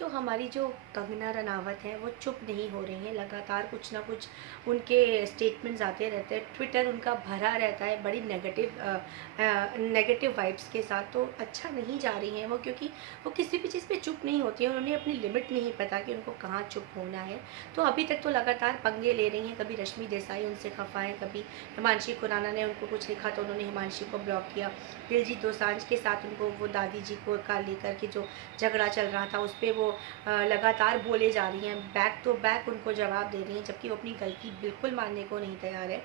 तो हमारी जो कंगना रनावत हैं वो चुप नहीं हो रही हैं, लगातार कुछ ना कुछ उनके स्टेटमेंट्स आते रहते हैं, ट्विटर उनका भरा रहता है बड़ी नेगेटिव वाइब्स के साथ। तो अच्छा नहीं जा रही हैं वो, क्योंकि वो किसी भी चीज़ पे चुप नहीं होती हैं, उन्हें अपनी लिमिट नहीं पता कि उनको कहाँ चुप होना है। तो अभी तक तो लगातार पंगे ले रही हैं, कभी रश्मि देसाई उनसे खफा है, कभी हिमांशी खुराना ने उनको कुछ लिखा तो उन्होंने हिमांशी को ब्लॉक किया, दिलजीत दोसांझ के साथ उनको वो दादी जी को का लेकर के जो झगड़ा चल रहा था उस पर वो लगातार बोले जा रही हैं, बैक टू बैक उनको जवाब दे रही हैं, जबकि वो अपनी गलती बिल्कुल मानने को नहीं तैयार है।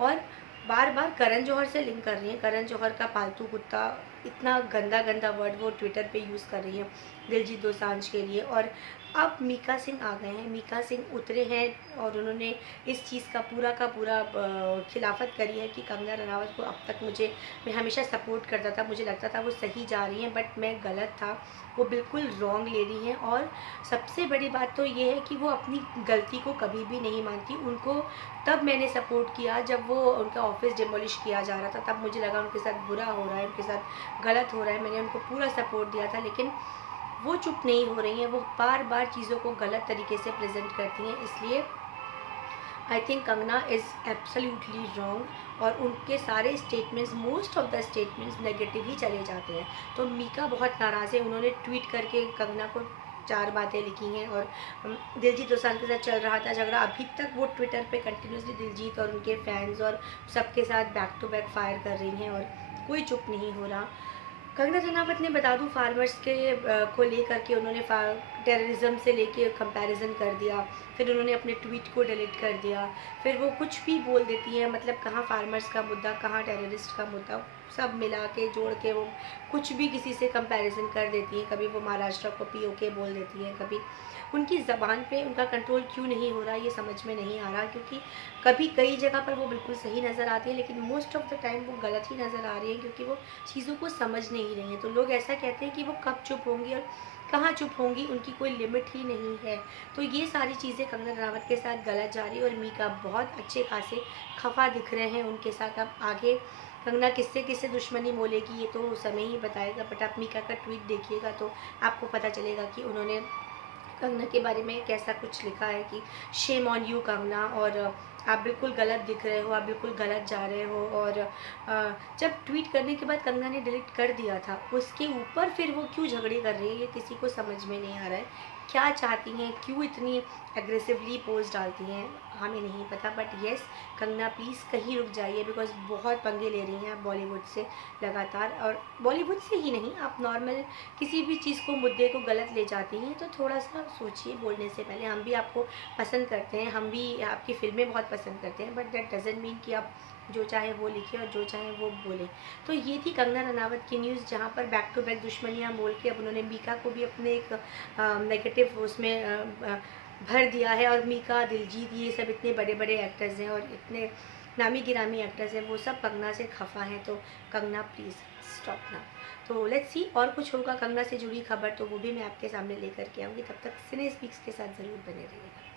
और बार बार करण जौहर से लिंक कर रही हैं, करण जौहर का पालतू कुत्ता, इतना गंदा गंदा वर्ड वो ट्विटर पे यूज़ कर रही हैं दिलजीत दोसांझ के लिए। और अब मीका सिंह आ गए हैं, मीका सिंह उतरे हैं और उन्होंने इस चीज़ का पूरा खिलाफत करी है कि कंगना रनावत को अब तक मैं हमेशा सपोर्ट करता था, मुझे लगता था वो सही जा रही हैं, बट मैं गलत था, वो बिल्कुल रॉन्ग ले रही हैं। और सबसे बड़ी बात तो ये है कि वो अपनी गलती को कभी भी नहीं मानती। उनको तब मैंने सपोर्ट किया जब वो उनका ऑफिस डिमोलिश किया जा रहा था, तब मुझे लगा उनके साथ बुरा हो रहा है, उनके साथ गलत हो रहा है, मैंने उनको पूरा सपोर्ट दिया था। लेकिन वो चुप नहीं हो रही हैं, वो बार बार चीज़ों को गलत तरीके से प्रेजेंट करती हैं। इसलिए I think Kangana is absolutely wrong, और उनके सारे statements, most of the statements negative ही चले जाते हैं। तो मीका बहुत नाराज़ है, उन्होंने ट्वीट करके कंगना को 4 बातें लिखी हैं। और दिलजीत दोसांझ के साथ चल रहा था झगड़ा, अभी तक वो ट्विटर पे कंटिन्यूसली दिलजीत और उनके फैंस और सबके साथ बैक टू बैक फायर कर रही हैं, और कोई चुप नहीं हो रहा। कंगना रनावत ने, बता दूं, फार्मर्स के को लेकर के उन्होंने टेररिज्म से लेके कंपैरिजन कर दिया, फिर उन्होंने अपने ट्वीट को डिलीट कर दिया, फिर वो कुछ भी बोल देती हैं, मतलब कहाँ फार्मर्स का मुद्दा, कहाँ टेररिस्ट का मुद्दा, सब मिला के जोड़ के वो कुछ भी किसी से कंपैरिजन कर देती हैं। कभी वो महाराष्ट्र को पीओके बोल देती हैं, कभी उनकी ज़बान पे उनका कंट्रोल क्यों नहीं हो रहा ये समझ में नहीं आ रहा, क्योंकि कभी कई जगह पर वो बिल्कुल सही नज़र आती है, लेकिन मोस्ट ऑफ द टाइम वो गलत ही नज़र आ रही है, क्योंकि वो चीज़ों को समझ नहीं रही हैं। तो लोग ऐसा कहते हैं कि वो कब चुप होंगी और कहाँ चुप होंगी, उनकी कोई लिमिट ही नहीं है। तो ये सारी चीज़ें कंगना रनावत के साथ गलत जा रही है, और मीका बहुत अच्छे खासे खफा दिख रहे हैं उनके साथ। अब आगे कंगना किससे किससे दुश्मनी मोलेगी ये तो समय ही बताएगा, बट आप मीका का ट्वीट देखिएगा तो आपको पता चलेगा कि उन्होंने कंगना के बारे में कैसा कुछ लिखा है कि शेम ऑन यू कंगना, और आप बिल्कुल गलत दिख रहे हो, आप बिल्कुल गलत जा रहे हो। और जब ट्वीट करने के बाद कंगना ने डिलीट कर दिया था, उसके ऊपर फिर वो क्यों झगड़े कर रही है ये किसी को समझ में नहीं आ रहा है। क्या चाहती हैं, क्यों इतनी एग्रेसिवली पोस्ट डालती हैं, हमें नहीं पता। बट येस, कंगना प्लीज़ कहीं रुक जाइए, बिकॉज बहुत पंगे ले रही हैं आप बॉलीवुड से लगातार। और बॉलीवुड से ही नहीं, आप नॉर्मल किसी भी चीज़ को, मुद्दे को गलत ले जाती हैं, तो थोड़ा सा सोचिए बोलने से पहले। हम भी आपको पसंद करते हैं, हम भी आपकी फ़िल्में बहुत पसंद करते हैं, बट दैट डज़न्ट मीन कि आप जो चाहे वो लिखें और जो चाहे वो बोलें। तो ये थी कंगना रनावत की न्यूज़, जहाँ पर बैक टू बैक दुश्मनियाँ मोल के अब उन्होंने मीका को भी अपने एक नेगेटिव उसमें भर दिया है। और मीका, दिलजीत, ये सब इतने बड़े बड़े एक्टर्स हैं और इतने नामी गिरामी एक्टर्स हैं, वो सब कंगना से खफा हैं। तो कंगना प्लीज़ स्टॉप ना। तो लेट्स सी, और कुछ होगा कंगना से जुड़ी खबर तो वो भी मैं आपके सामने लेकर के आऊँगी। तब तक सिने स्पीक्स के साथ ज़रूर बने रहिएगा।